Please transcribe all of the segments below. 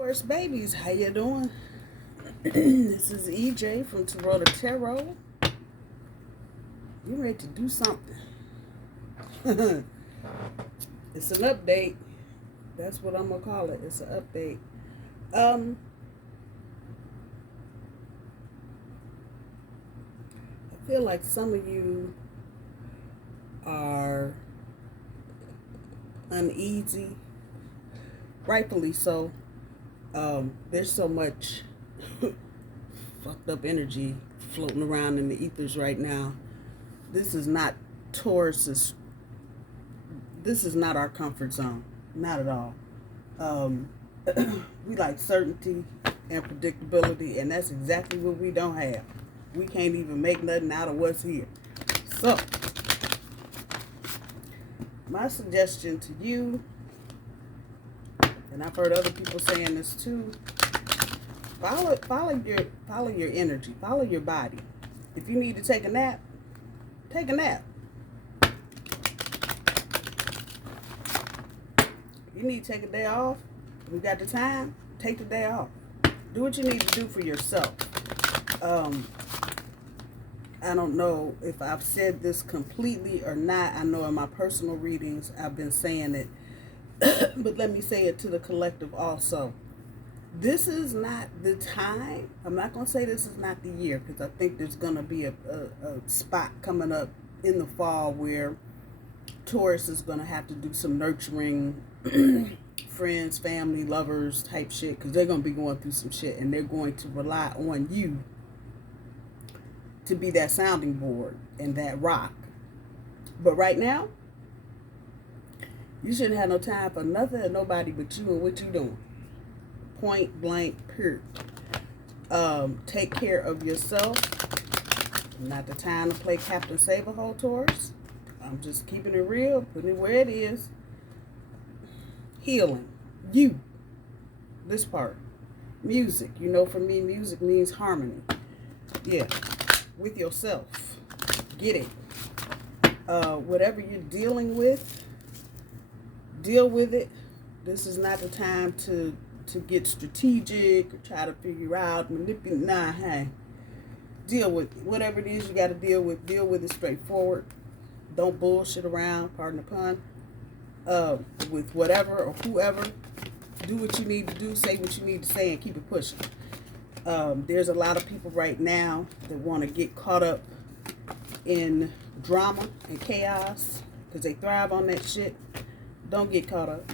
Taurus babies, how you doing? This is EJ from TAUROTATAROT. You ready to do something? It's an update. That's what I'm gonna call it. It's an update. I feel like some of you are uneasy, rightfully so. There's so much fucked up energy floating around in the ethers right now. This is not Taurus's. This is not our comfort zone. Not at all. We like certainty and predictability, and that's exactly what we don't have. We can't even make nothing out of what's here. So, my suggestion to you, and I've heard other people saying this too, follow your energy, follow your body. If you need to take a nap, take a nap. If you need to take a day off, we got the time, take the day off. Do what you need to do for yourself. I don't know if I've said this completely or not. I know in my personal readings I've been saying it, but let me say it to the collective also. This is not the time. I'm not going to say this is not the year, because I think there's going to be a spot coming up in the fall where Taurus is going to have to do some nurturing, friends, family, lovers type shit, because they're going to be going through some shit, and they're going to rely on you to be that sounding board and that rock. But right now, you shouldn't have no time for nothing and nobody but you and what you doing. Point blank, period. Take care of yourself. Not the time to play Captain Save-A-Hole, Taurus. I'm just keeping it real, putting it where it is. Healing. You. This part. Music. You know, for me, music means harmony. Yeah. With yourself. Get it. Whatever you're dealing with, deal with it. This is not the time to get strategic or try to figure out, manipulate. Nah, hey. Deal with it. Whatever it is you got to deal with it straightforward. Don't bullshit around, pardon the pun, with whatever or whoever. Do what you need to do, say what you need to say, and keep it pushing. There's a lot of people right now that want to get caught up in drama and chaos because they thrive on that shit. Don't get caught up.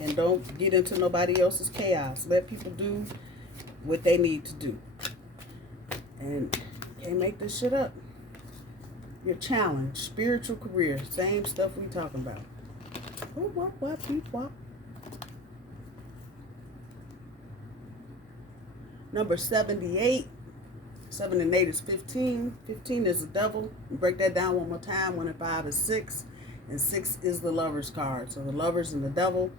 And don't get into nobody else's chaos. Let people do what they need to do. And can't make this shit up. Your challenge, spiritual career, same stuff we talking about. Whoop. Number 78. 7 and 8 is 15. 15 is the devil. Break that down one more time. 1 and 5 is 6. And 6 is the lover's card. So the lovers and the devil.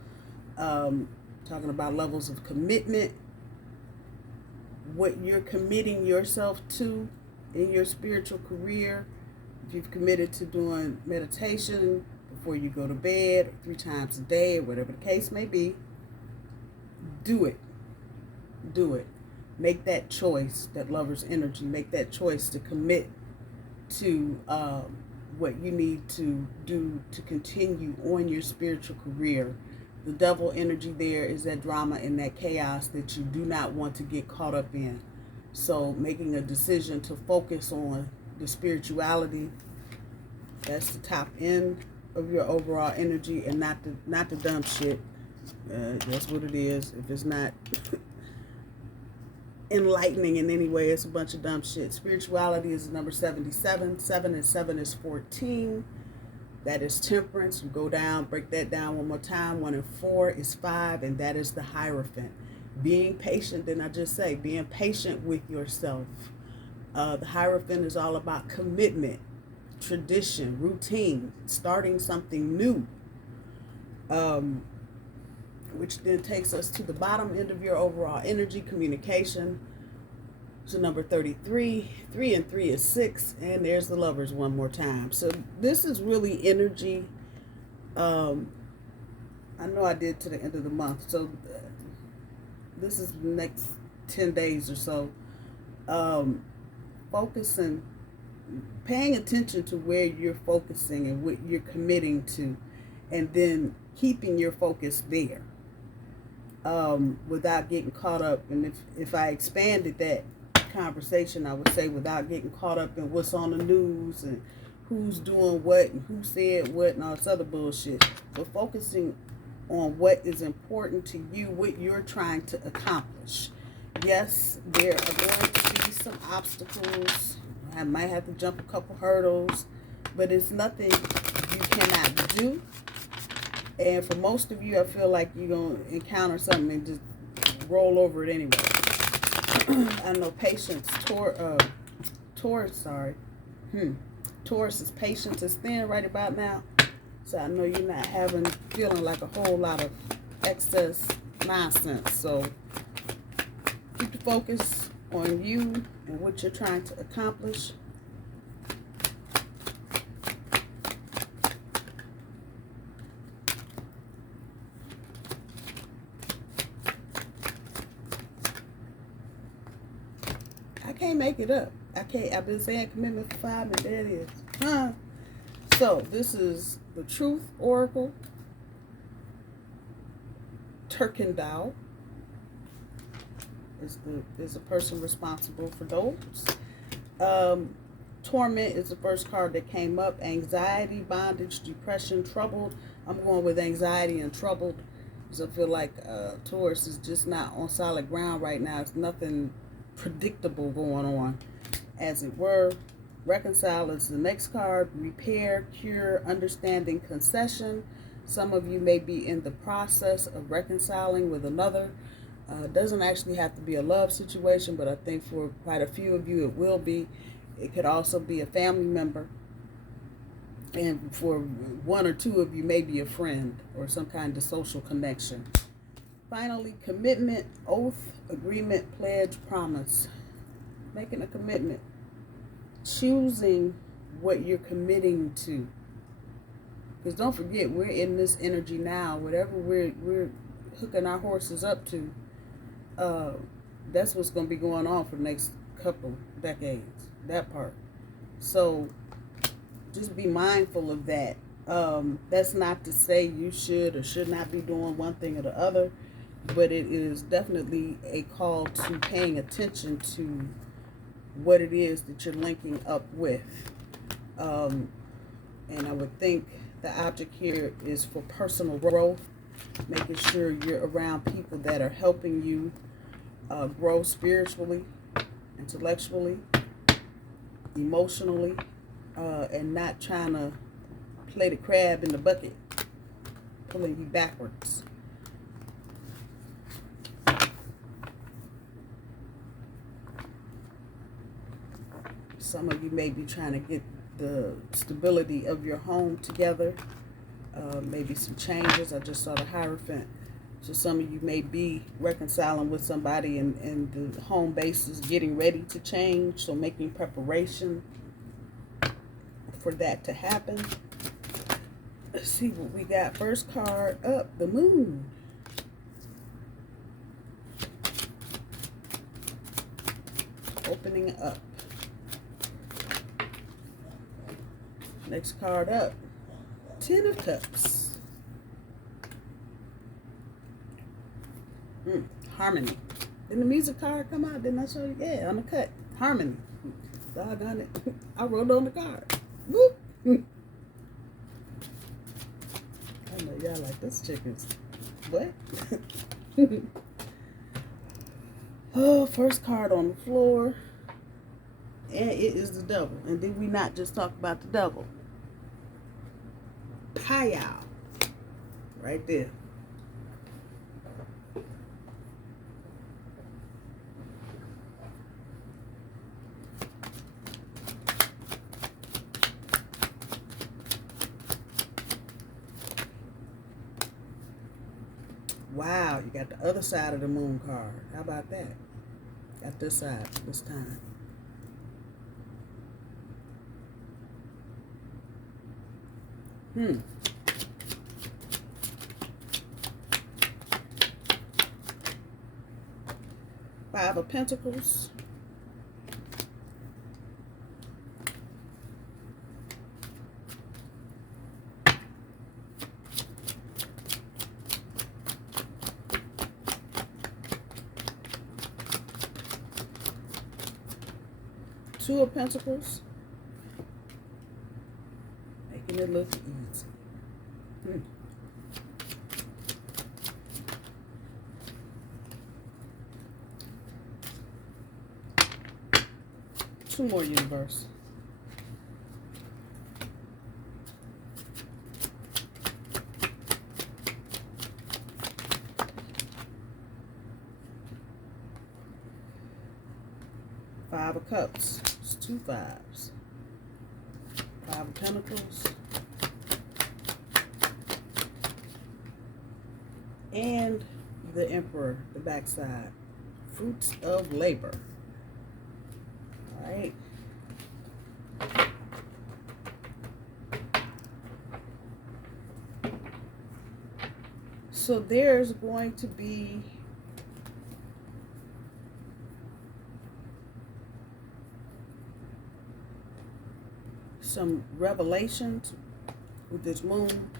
Talking about levels of commitment. What you're committing yourself to in your spiritual career. If you've committed to doing meditation before you go to bed, or 3 times a day, or whatever the case may be, do it. Do it. Make that choice, that lover's energy. Make that choice to commit to what you need to do to continue on your spiritual career. The devil energy there is that drama and that chaos that you do not want to get caught up in. So making a decision to focus on the spirituality, that's the top end of your overall energy, and not the dumb shit. That's what it is. If it's not enlightening in any way, it's a bunch of dumb shit. Spirituality is number 77. 7 and 7 is 14. That is temperance. You go down, break that down one more time. 1 and 4 is 5, and that is the Hierophant. Being patient, didn't I just say? Being patient with yourself. The Hierophant is all about commitment, tradition, routine, starting something new. Which then takes us to the bottom end of your overall energy, communication. So number 33, 3 and 3 is 6, and there's the lovers one more time. So this is really energy. I know I did to the end of the month. So this is the next 10 days or so, focusing, paying attention to where you're focusing and what you're committing to, and then keeping your focus there, without getting caught up. And if I expanded that conversation, I would say without getting caught up in what's on the news and who's doing what and who said what and all this other bullshit, but focusing on what is important to you, what you're trying to accomplish. Yes, there are going to be some obstacles. I might have to jump a couple hurdles, but it's nothing you cannot do. And for most of you, I feel like you're going to encounter something and just roll over it anyway. I know patience, Taurus, sorry. Taurus's patience is thin right about now. So I know you're not feeling like a whole lot of excess nonsense. So keep the focus on you and what you're trying to accomplish. I can't make it up. I've been saying commitment for 5 and there it is. So this is the Truth Oracle, Turkendau is the person responsible for those. Torment is the first card that came up. Anxiety, bondage, depression, troubled. I'm going with anxiety and troubled, because I feel like Taurus is just not on solid ground right now. It's nothing predictable going on, as it were. Reconcile is the next card. Repair, cure, understanding, concession. Some of you may be in the process of reconciling with another. It doesn't actually have to be a love situation, but I think for quite a few of you it will be. It could also be a family member. And for 1 or 2 of you, maybe a friend or some kind of social connection. Finally, commitment, oath, agreement, pledge, promise. Making a commitment. Choosing what you're committing to. Because don't forget, we're in this energy now. Whatever we're hooking our horses up to, that's what's going to be going on for the next couple decades. That part. So just be mindful of that. That's not to say you should or should not be doing one thing or the other, but it is definitely a call to paying attention to what it is that you're linking up with. And I would think the object here is for personal growth, making sure you're around people that are helping you grow spiritually, intellectually, emotionally, and not trying to play the crab in the bucket, pulling you backwards. Some of you may be trying to get the stability of your home together. Maybe some changes. I just saw the Hierophant. So some of you may be reconciling with somebody and the home base is getting ready to change. So making preparation for that to happen. Let's see what we got. First card up, the Moon. Opening up. Next card up, 10 of Cups. Harmony. Didn't the music card come out? Didn't I show you? Yeah, on the cut. Harmony. Doggone it. I wrote on the card. Whoop. I know y'all like this chickens. What? Oh, first card on the floor. And it is the Devil. And did we not just talk about the Devil? Payal. Right there. Wow, you got the other side of the Moon card. How about that? Got this side this time. Five of Pentacles. Two of Pentacles. Making it look easy. Two more, universe. Five of Cups. It's two fives. Five of Pentacles. And the Emperor, the backside. Fruits of labor. All right. So there's going to be some revelations with this moon,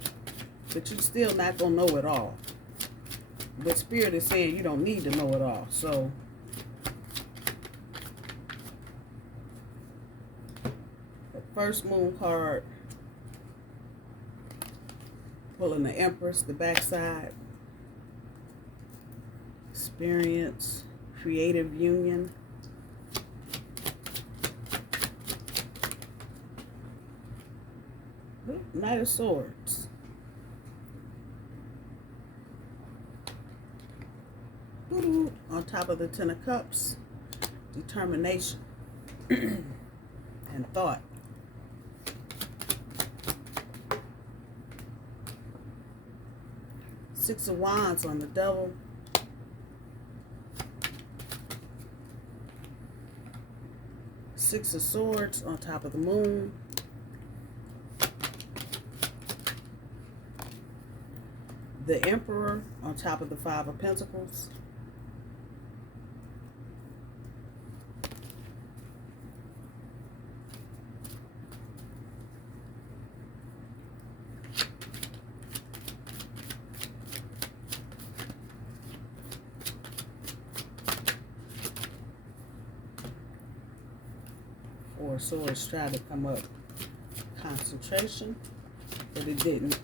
but you're still not going to know it all. But Spirit is saying you don't need to know it all. So the first moon card, pulling the Empress, the backside. Experience, creative union. Knight of Swords. On top of the Ten of Cups, determination and thought. Six of Wands on the Devil. Six of Swords on top of the Moon. The Emperor on top of the Five of Pentacles. Four of Swords tried to come up. Concentration, but it didn't.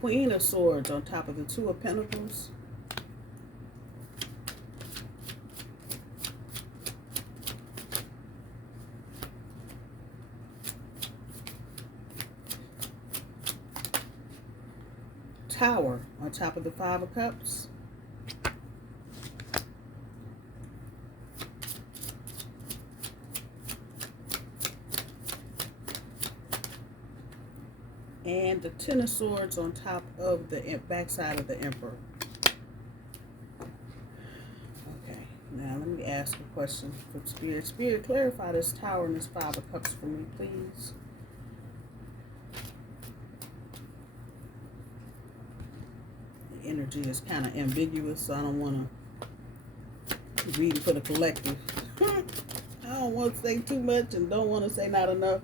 Queen of Swords on top of the Two of Pentacles. Tower on top of the Five of Cups. And the Ten of Swords on top of the backside of the Emperor. Okay, now let me ask a question for Spirit. Spirit, clarify this Tower and this Five of Cups for me, please. The energy is kind of ambiguous, so I don't want to read for the collective. I don't want to say too much and don't want to say not enough.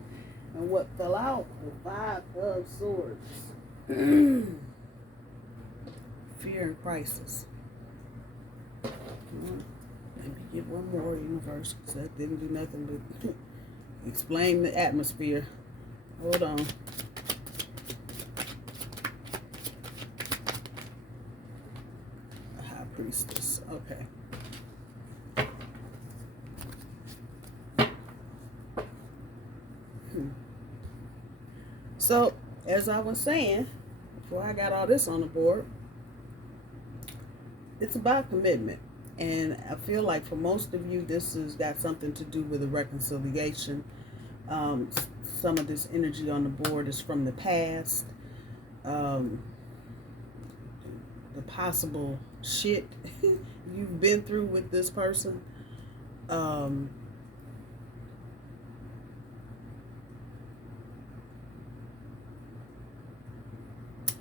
And what fell out? The Five of Swords. Fear and crisis. Let me get one more, universe, because that didn't do nothing but explain the atmosphere. Hold on. A High Priestess. Okay. So, as I was saying, before I got all this on the board, it's about commitment. And I feel like for most of you, this has got something to do with a reconciliation. Some of this energy on the board is from the past. The possible shit you've been through with this person.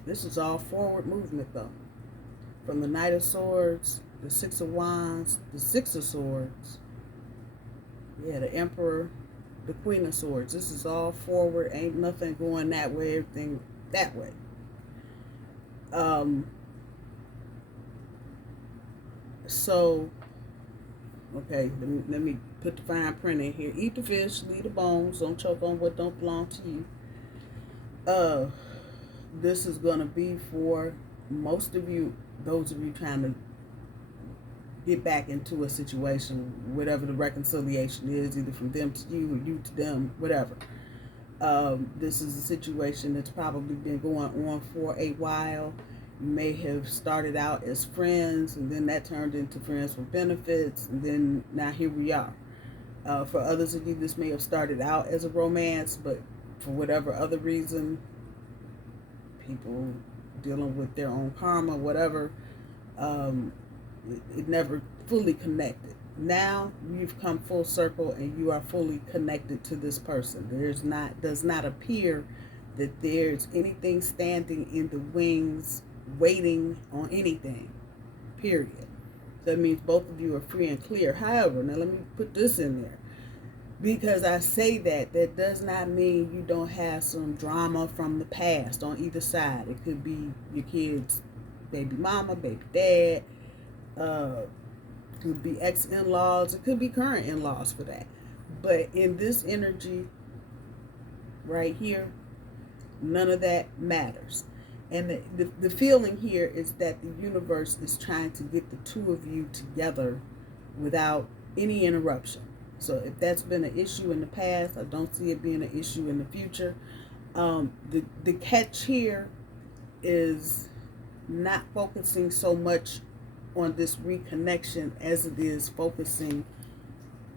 This is all forward movement, though. from the Knight of Swords, the Six of Wands, the Six of Swords. Yeah, the Emperor, the Queen of Swords. This is all forward. Ain't nothing going that way. Everything that way. So, okay, let me put the fine print in here. Eat the fish, leave the bones. Don't choke on what don't belong to you. This is going to be for most of you, those of you trying to get back into a situation, whatever the reconciliation is, either from them to you or you to them, whatever. This is a situation that's probably been going on for a while. You may have started out as friends, and then that turned into friends with benefits, and then now here we are. For others of you, this may have started out as a romance, but for whatever other reason, people dealing with their own karma, whatever, it never fully connected. Now you've come full circle and you are fully connected to this person. Does not appear that there's anything standing in the wings waiting on anything, period. So that means both of you are free and clear. However, now let me put this in there. Because I say that does not mean you don't have some drama from the past on either side. It could be your kids' baby mama, baby dad, could be ex-in-laws, it could be current in-laws for that. But in this energy right here, none of that matters. And the feeling here is that the universe is trying to get the two of you together without any interruption. So if that's been an issue in the past, I don't see it being an issue in the future. The catch here is not focusing so much on this reconnection as it is focusing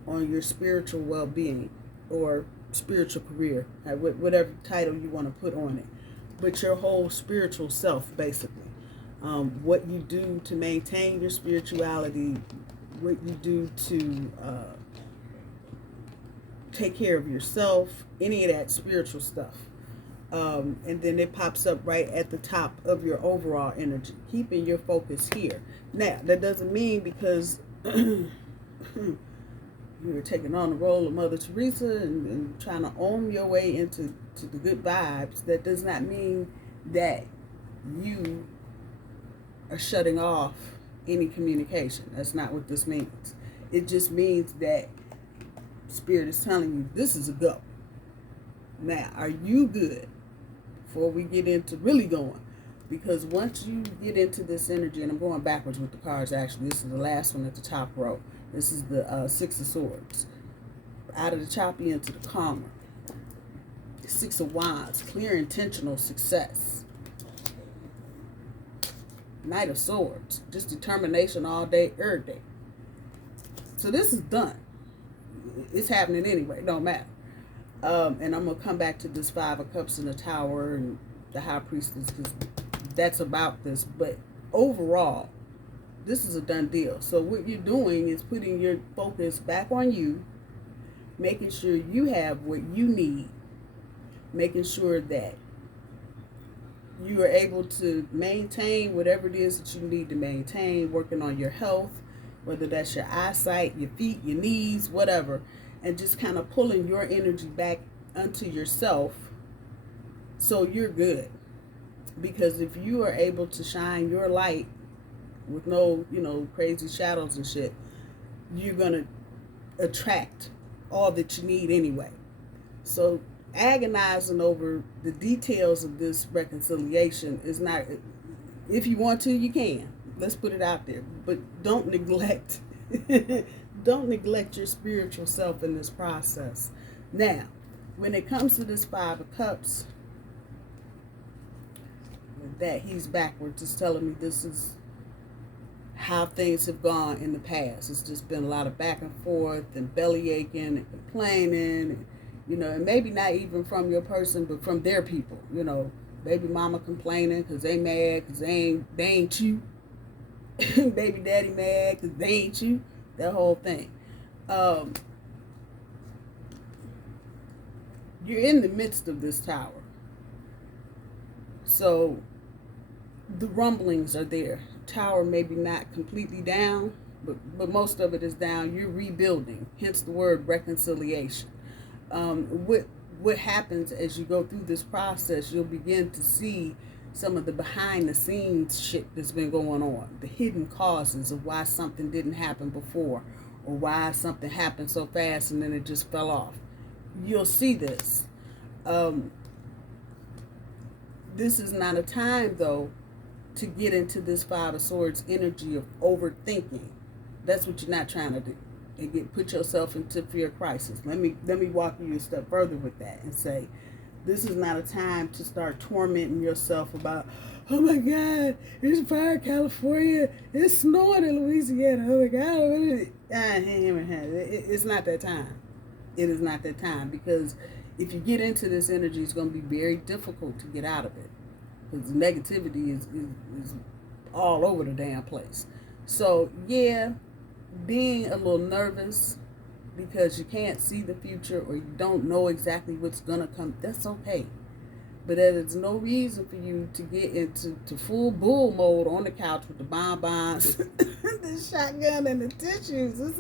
on your spiritual well-being or spiritual career, whatever title you want to put on it, but your whole spiritual self, basically. What you do to maintain your spirituality, what you do to take care of yourself, any of that spiritual stuff. And then it pops up right at the top of your overall energy, keeping your focus here. Now, that doesn't mean because you're taking on the role of Mother Teresa and trying to own your way into the good vibes, that does not mean that you are shutting off any communication. That's not what this means. It just means that Spirit is telling you this is a go. Now, are you good? Before we get into really going, because once you get into this energy, and I'm going backwards with the cards actually, this is the last one at the top row. This is the Six of Swords. Out of the choppy into the calmer. Six of Wands, clear intentional success. Knight of Swords, just determination all day, every day. So this is done. It's happening anyway, don't matter. And I'm going to come back to this Five of Cups in the Tower and the High Priestess, because that's about this. But overall, this is a done deal. So what you're doing is putting your focus back on you, making sure you have what you need, making sure that you are able to maintain whatever it is that you need to maintain, working on your health, whether that's your eyesight, your feet, your knees, whatever, and just kind of pulling your energy back unto yourself so you're good. Because if you are able to shine your light with no, crazy shadows and shit, you're going to attract all that you need anyway. So agonizing over the details of this reconciliation is not, if you want to, you can. Let's put it out there. But don't neglect don't neglect your spiritual self in this process. Now, when it comes to this Five of Cups, that he's backwards is telling me this is how things have gone in the past. It's just been a lot of back and forth and belly aching and complaining, and maybe not even from your person, but from their people. Baby mama complaining because they mad because they ain't you. Baby daddy mad because they ain't you. That whole thing. You're in the midst of this tower. So the rumblings are there. Tower maybe not completely down, but most of it is down. You're rebuilding, hence the word reconciliation. What happens as you go through this process, you'll begin to see some of the behind the scenes shit that's been going on, the hidden causes of why something didn't happen before, or why something happened so fast and then it just fell off. You'll see this. This is not a time, though, to get into this Five of Swords energy of overthinking. That's what you're not trying to do. And put yourself into fear crisis. Let me walk you a step further with that and say, this is not a time to start tormenting yourself about, oh my God, it's fire in California, it's snowing in Louisiana, oh my God. It's not that time. It is not that time, because if you get into this energy, it's going to be very difficult to get out of it, because negativity is all over the damn place. So yeah, being a little nervous because you can't see the future or you don't know exactly what's going to come, that's okay. But there's no reason for you to get into full bull mode on the couch with the bonbons, the shotgun, and the tissues. This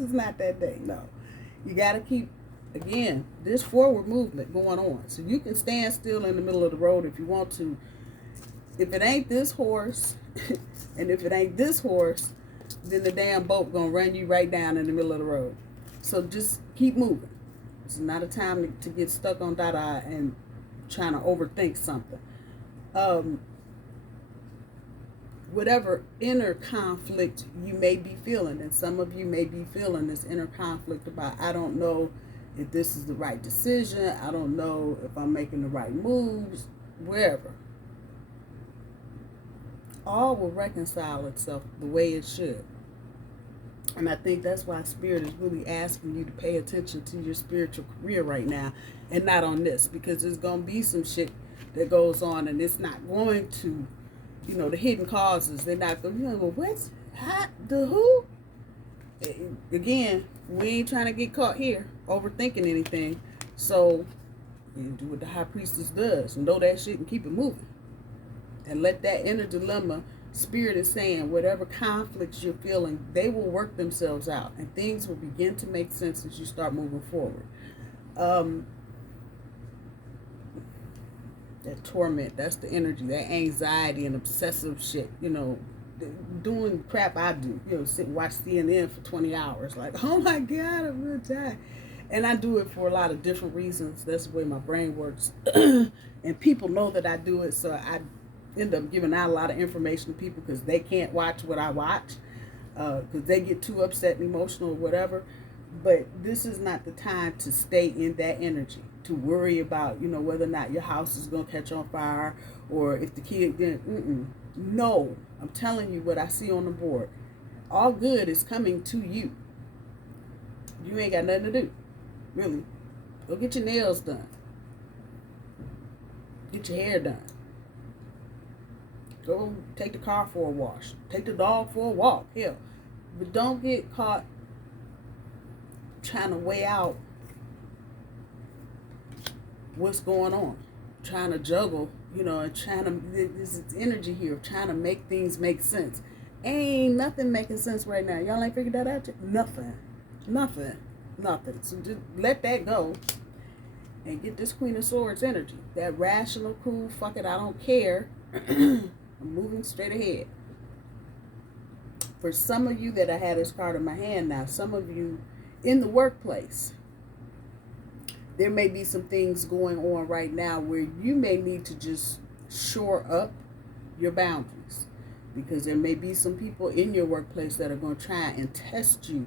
is not that day. No. You got to keep, again, this forward movement going on. So you can stand still in the middle of the road if you want to. If it ain't this horse, and if it ain't this horse, then the damn boat going to run you right down in the middle of the road. So just keep moving. It's not a time to get stuck on Dada and trying to overthink something. Whatever inner conflict you may be feeling, and some of you may be feeling this inner conflict about, I don't know if this is the right decision, I don't know if I'm making the right moves, wherever. All will reconcile itself the way it should. And I think that's why Spirit is really asking you to pay attention to your spiritual career right now and not on this, because there's going to be some shit that goes on and it's not going to, you know, the hidden causes. They're not going to go, what's hot? The who? Again, we ain't trying to get caught here overthinking anything. So you do what the high priestess does, know that shit and keep it moving. And let that inner dilemma, Spirit is saying, whatever conflicts you're feeling, they will work themselves out. And things will begin to make sense as you start moving forward. That torment, that's the energy, that anxiety and obsessive shit, you know, doing crap I do. You know, sit and watch CNN for 20 hours. Like, oh my God, I'm going to die. And I do it for a lot of different reasons. That's the way my brain works. And people know that I do it, so I end up giving out a lot of information to people because they can't watch what I watch, because they get too upset and emotional or whatever. But this is not the time to stay in that energy, to worry about, you know, whether or not your house is going to catch on fire or if the kid didn't. No, I'm telling you what I see on the board. All good is coming to you. You ain't got nothing to do, really. Go get your nails done. Get your hair done. Go take the car for a wash. Take the dog for a walk. Hell. But don't get caught trying to weigh out what's going on. Trying to juggle, you know, and trying to, this is energy here, trying to make things make sense. Ain't nothing making sense right now. Y'all ain't figured that out yet? Nothing. So just let that go and get this Queen of Swords energy. That rational, cool, fuck it, I don't care. I'm moving straight ahead. For some of you that I had this card in my hand now, some of you in the workplace, there may be some things going on right now where you may need to just shore up your boundaries, because there may be some people in your workplace that are going to try and test you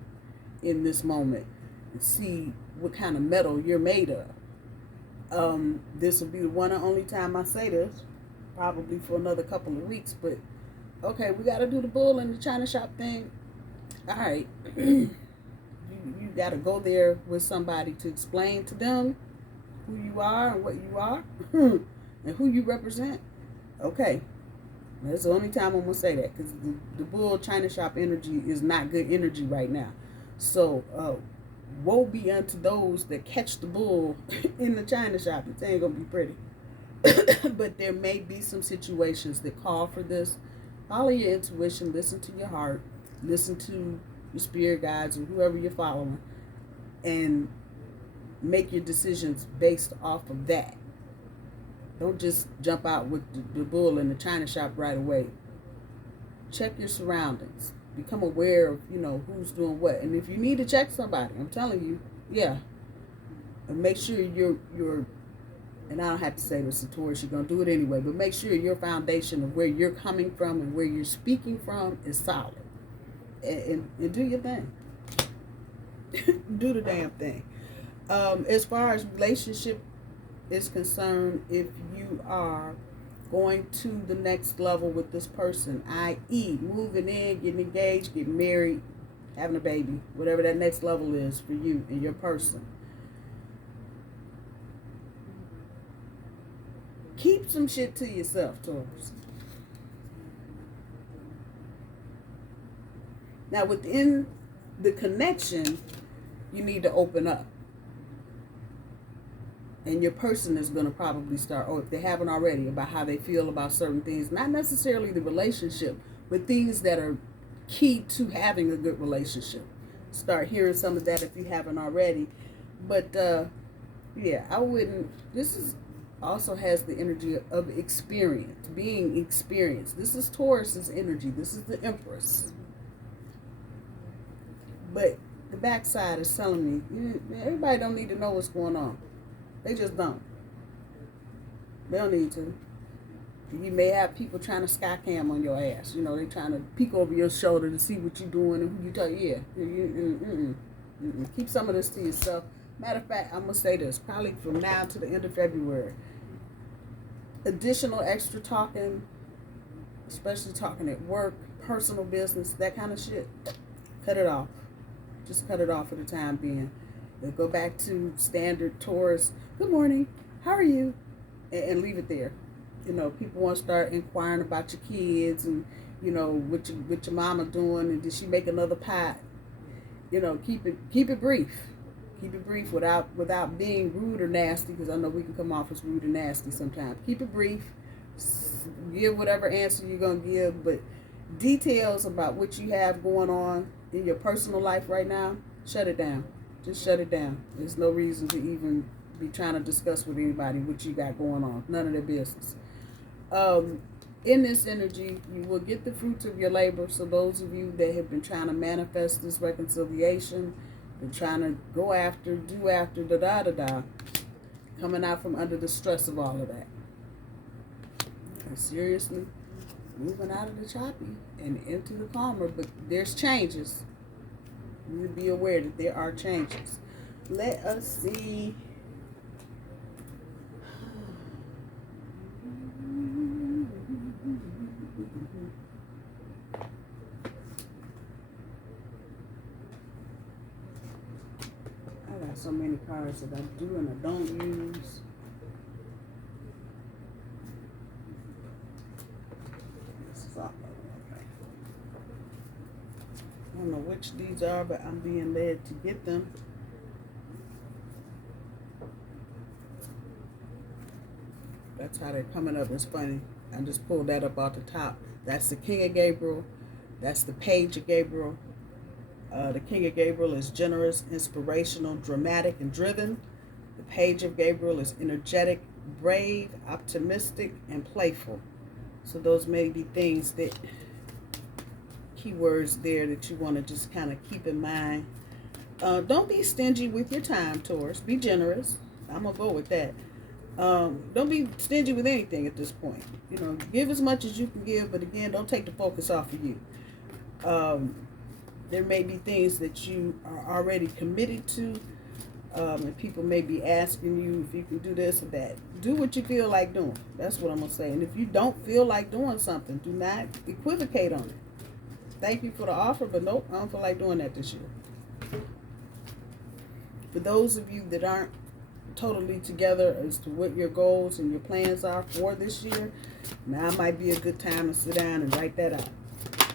in this moment and see what kind of metal you're made of. This will be the one and only time I say this, probably for another couple of weeks, but okay, we got to do the bull and the China shop thing. All right. You got to go there with somebody to explain to them who you are and what you are and who you represent. Okay. That's the only time I'm going to say that, because the bull China shop energy is not good energy right now. So, woe be unto those that catch the bull in the China shop. It ain't going to be pretty. But there may be some situations that call for this. Follow your intuition, listen to your heart, listen to your spirit guides or whoever you're following, and make your decisions based off of that. Don't just jump out with the bull in the china shop right away. Check your surroundings. Become aware of, who's doing what. And if you need to check somebody, I'm telling you, yeah. And make sure you're and I don't have to say this to Taurus, you're going to do it anyway, but make sure your foundation of where you're coming from and where you're speaking from is solid. And do your thing. Do the damn thing. As far as relationship is concerned, if you are going to the next level with this person, i.e. moving in, getting engaged, getting married, having a baby, whatever that next level is for you and your person, keep some shit to yourself, Taurus. Now, within the connection, you need to open up. And your person is going to probably start, or if they haven't already, about how they feel about certain things. Not necessarily the relationship, but things that are key to having a good relationship. Start hearing some of that if you haven't already. But, yeah, I wouldn't. Also has the energy of experience, being experienced. This is Taurus's energy. This is the Empress. But the backside is telling me, everybody don't need to know what's going on. They just don't. They don't need to. You may have people trying to sky cam on your ass. They trying to peek over your shoulder to see what you're doing and who you tell. Yeah. Keep some of this to yourself. Matter of fact, I'm going to say this, probably from now to the end of February. Additional extra talking, especially talking at work, personal business, that kind of shit. Cut it off. Just cut it off for the time being. They'll go back to standard Taurus. Good morning. How are you? And leave it there. People want to start inquiring about your kids and, what your mama doing and did she make another pie? Keep it brief. Keep it brief without being rude or nasty, because I know we can come off as rude and nasty sometimes. Keep it brief. Give whatever answer you're going to give, but details about what you have going on in your personal life right now, shut it down. Just shut it down. There's no reason to even be trying to discuss with anybody what you got going on. None of their business. In this energy, you will get the fruits of your labor. So those of you that have been trying to manifest this reconciliation, been trying to go after, do after, da-da-da-da, coming out from under the stress of all of that. And seriously, moving out of the choppy and into the calmer. But there's changes. You need to be aware that there are changes. Let us see. I got so many cards that I do and I don't use. I don't know which these are, but I'm being led to get them. That's how they're coming up. It's funny. I just pulled that up off the top. That's the King of Gabriel. That's the Page of Gabriel. The King of Gabriel is generous, inspirational, dramatic, and driven. The Page of Gabriel is energetic, brave, optimistic, and playful. So those may be things that, keywords there that you want to just kind of keep in mind. Don't be stingy with your time, Taurus. Be generous. I'm going to go with that. Don't be stingy with anything at this point. Give as much as you can give, but again, don't take the focus off of you. There may be things that you are already committed to, and people may be asking you if you can do this or that. Do what you feel like doing. That's what I'm going to say. And if you don't feel like doing something, do not equivocate on it. Thank you for the offer, but nope, I don't feel like doing that this year. For those of you that aren't totally together as to what your goals and your plans are for this year, now might be a good time to sit down and write that out.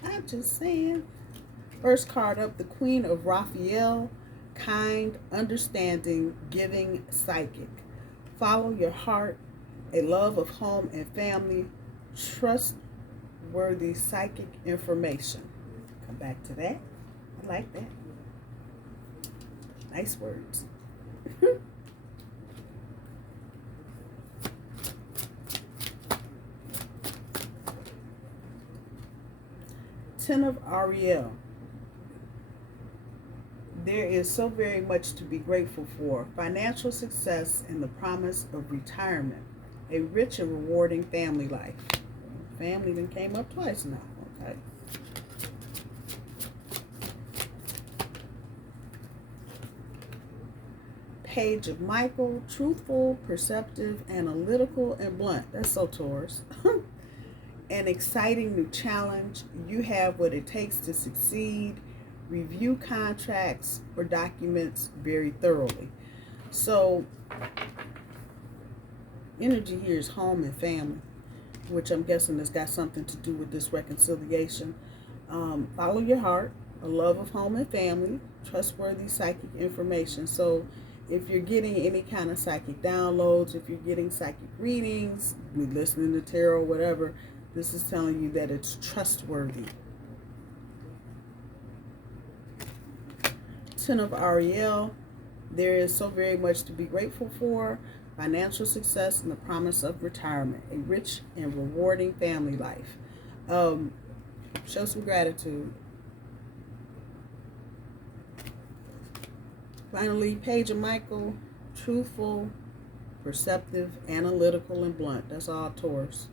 I'm just saying. First card up, the Queen of Raphael, kind, understanding, giving, psychic. Follow your heart a love of home and family, trustworthy psychic information. Come back to that. I like that. Nice words. Ten of Ariel. There is so very much to be grateful for. Financial success and the promise of retirement. A rich and rewarding family life. Family then came up twice now. Okay. Page of Michael. Truthful, perceptive, analytical, and blunt. That's so Taurus. An exciting new challenge. You have what it takes to succeed. Review contracts or documents very thoroughly. So, energy here is home and family, which I'm guessing has got something to do with this reconciliation. Follow your heart, a love of home and family, trustworthy psychic information. So, if you're getting any kind of psychic downloads, if you're getting psychic readings, you're listening to tarot, whatever, this is telling you that it's trustworthy. Ten of Ariel. There is so very much to be grateful for. Financial success and the promise of retirement. A rich and rewarding family life. Show some gratitude. Finally, Page of Michael. Truthful, perceptive, analytical, and blunt. That's all Taurus.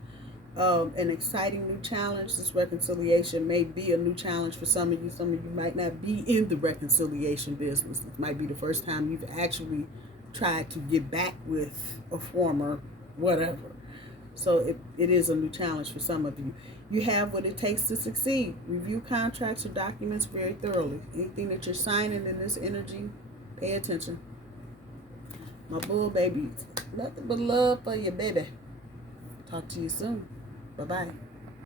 An exciting new challenge. This reconciliation may be a new challenge for some of you. Some of you might not be in the reconciliation business. It might be the first time you've actually tried to get back with a former whatever. So it is a new challenge for some of you. You have what it takes to succeed. Review contracts or documents very thoroughly. Anything that you're signing in this energy, pay attention. My bull babies, nothing but love for you, baby. Talk to you soon. Bye-bye.